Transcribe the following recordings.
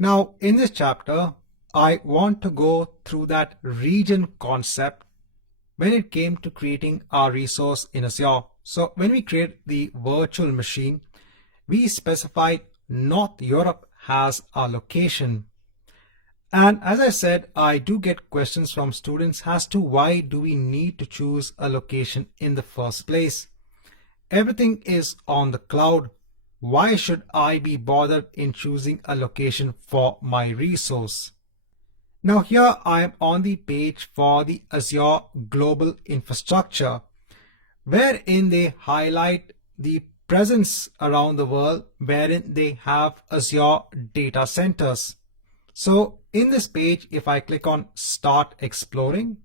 Now, in this chapter, I want to go through that region concept when it came to creating our resource in Azure. So when we create the virtual machine, we specified North Europe as our location. And as I said, I do get questions from students as to why do we need to choose a location in the first place. Everything is on the cloud. Why should I be bothered in choosing a location for my resource? Now here I am on the page for the Azure Global Infrastructure, wherein they highlight the presence around the world wherein they have Azure data centers. So in this page, if I click on Start Exploring,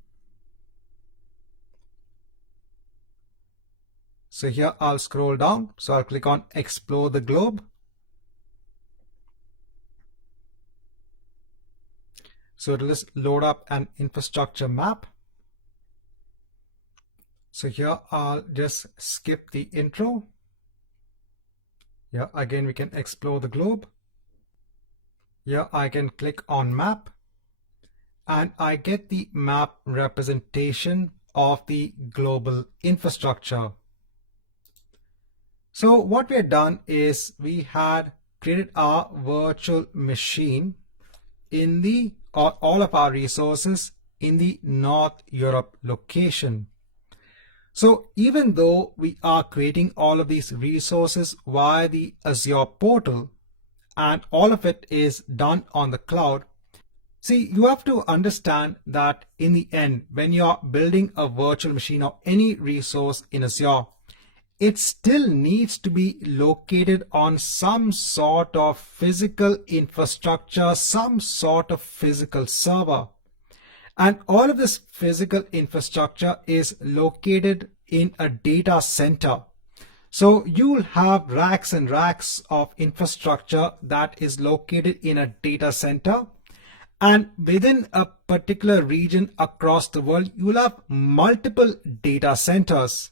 so here I'll scroll down. So I'll click on Explore the Globe. So it'll just load up an infrastructure map. So here I'll just skip the intro. Here again we can explore the globe. Here I can click on map and I get the map representation of the global infrastructure. So what we had done is we had created our virtual machine in the all of our resources in the North Europe location. So even though we are creating all of these resources via the Azure portal and all of it is done on the cloud, see, you have to understand that in the end, when you're building a virtual machine or any resource in Azure, it still needs to be located on some sort of physical infrastructure, some sort of physical server. And all of this physical infrastructure is located in a data center. So you'll have racks and racks of infrastructure that is located in a data center. And within a particular region across the world, you'll have multiple data centers.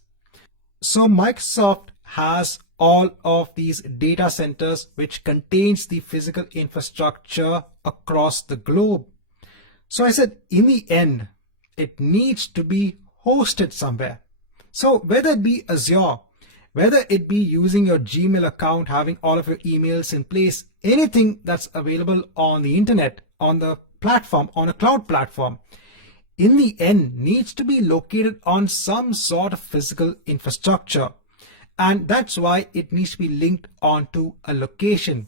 So Microsoft has all of these data centers which contains the physical infrastructure across the globe. So I said, in the end, it needs to be hosted somewhere. So whether it be Azure, whether it be using your Gmail account, having all of your emails in place, anything that's available on the internet, on the platform, on a cloud platform, in the end needs to be located on some sort of physical infrastructure. And that's why it needs to be linked onto a location.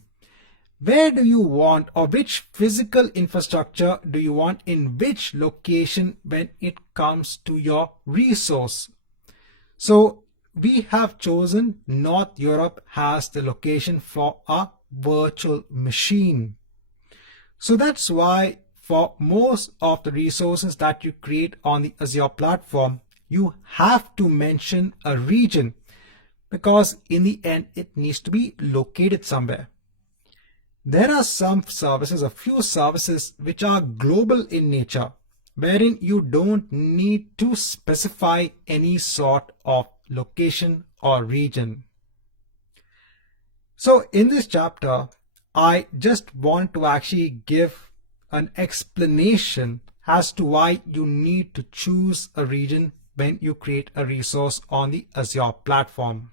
Where do you want, or which physical infrastructure do you want in which location when it comes to your resource? So we have chosen North Europe as the location for our virtual machine. So that's why for most of the resources that you create on the Azure platform, you have to mention a region because in the end, it needs to be located somewhere. There are some services, a few services which are global in nature, wherein you don't need to specify any sort of location or region. So in this chapter, I just want to actually give an explanation as to why you need to choose a region when you create a resource on the Azure platform.